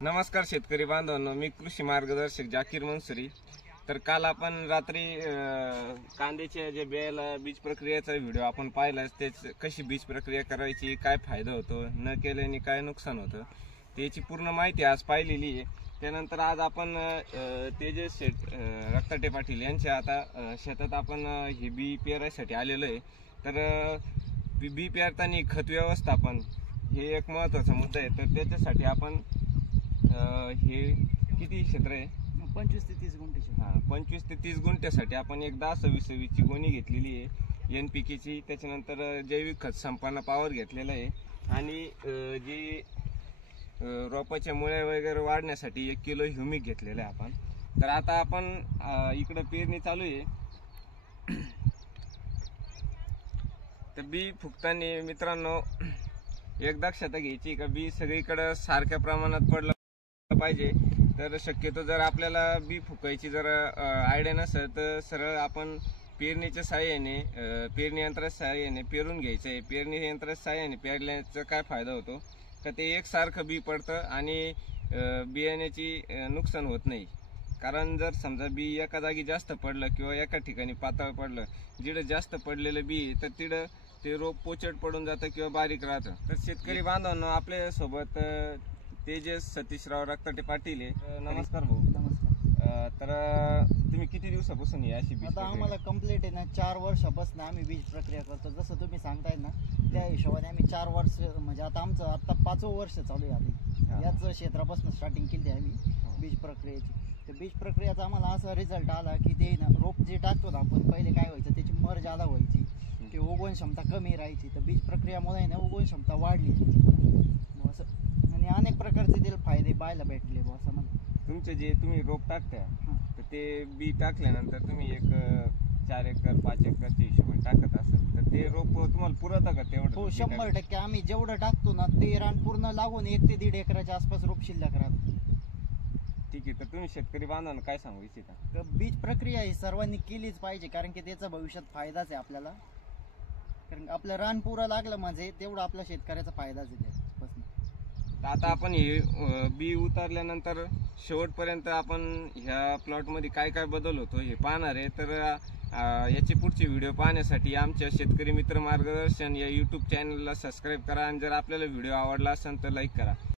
नमस्कार शेतकरी बांधवांनो, मी कृषी मार्गदर्शक जाकीर मंसुरी। तर काल आपण रात्री कांद्याच्या जे बियाला बीज प्रक्रियेचा व्हिडिओ आपण पाहिला, तेच कशी बीज प्रक्रिया करायची, काय फायदा होतो, न केल्याने काय नुकसान होतं, त्याची पूर्ण माहिती आज पाहिलेली आहे। त्यानंतर आज आपण तेजस रक्ताटे पाटील यांच्या आता शेतात आपण ही बी पेरायसाठी आलेलो आहे। तर बी पेरताना खत व्यवस्थापन हे एक महत्त्वाचा मुद्दा आहे। तर त्याच्यासाठी आपण हे किती क्षेत्र आहे? 25 ते 30 गुंठे। 25 ते 30 गुंठ्यासाठी आपण एक 10-26 ची गोणी घेतलेली आहे NPK ची। त्याच्यानंतर जैविक खत संपन्न पावर घेतलेला आहे आणि जी रोपाच्या मुळ्या वगैरे वाढण्यासाठी 1 किलो ह्युमिक घेतलेलं आहे आपण। तर आता आपण इकडे पेरणी चालू आहे। तर बी फुगताना मित्रांनो एक दक्षता घ्यायची का बी सगळीकडे सारख्या प्रमाणात पडलं पाहिजे। तर शक्यतो जर आपल्याला बी फुकायची जर आयडिया नसेल तर सरळ आपण पेरणीच्या साहाय्याने पेरणी यंत्राच्या साहाय्याने पेरून घ्यायचं आहे। पेरणी यंत्राच्या साहाय्याने पेरल्याचा काय फायदा होतो का ते एकसारखं बी पडतं आणि बियाण्याची नुकसान होत नाही। कारण जर समजा बी एका जागी जास्त पडलं किंवा एका ठिकाणी पातळ पडलं, जिथं जास्त पडलेलं बी तर तिथं ते रोप पोचट पडून जातं किंवा बारीक राहतं। तर शेतकरी बांधवांनो, आपल्या सोबत तेजस सतीशराव रक्ताटे पाटील आहे। नमस्कार भाऊ। नमस्कार। तर तुम्ही किती दिवसापासून ही अशी बीज आता आम्हाला कंप्लीट आहे ना 4 वर्षापासून आम्ही बीज प्रक्रिया करतो। जसं तुम्ही सांगताय ना त्या हिशोबाने आम्ही 4 वर्ष म्हणजे आता आमचं आता 5वं वर्ष चालू आहे। याच क्षेत्रापासून स्टार्टिंग केली आम्ही बीज प्रक्रियेची। तर बीज प्रक्रियेचा आम्हाला असा रिझल्ट आला की ते ना रोप जे टाकतो ना आपण, पहिले काय व्हायचं त्याची मर जादा व्हायची की उगवण क्षमता कमी राहायची। तर बीज प्रक्रियामुळे ना उगवण क्षमता वाढली त्याची असं, आणि अनेक प्रकारचे त्याला फायदे पाहायला भेटले असं म्हणतो। तुमचे जे तुम्ही रोप टाकता तर ते बी टाकल्यानंतर तुम्ही एक 4 एकर 5 एकरच्या हिशोबाने टाकत असाल तर ते रोप तुम्हाला पुरतं का तेवढं? हो, 100% आम्ही जेवढं टाकतो ना ते रान पूर्ण लागून 1 ते 1.5 एकराच्या आसपास रोप शिल्लक राहतं। ठीक आहे। तर तुम्ही शेतकरी बांधवांना काय सांगू इच्छिता? बीज प्रक्रिया ही सर्वांनी केलीच पाहिजे, कारण की त्याचा भविष्यात फायदाच आहे आपल्याला। कारण आपलं रान पुरं लागलं म्हणजे तेवढा आपल्या शेतकऱ्याचा फायदाच आहे त्यापासून। आता आपण हे बी उतरल्यानंतर शेवटपर्यंत आपण ह्या प्लॉटमध्ये काय काय बदल होतो हे पाहणार आहे। तर याची पुढची व्हिडिओ पाहण्यासाठी आमच्या शेतकरी मित्र मार्गदर्शन या YouTube चॅनलला सबस्क्राईब करा आणि जर आपल्याला व्हिडिओ आवडला असेल तर लाईक करा।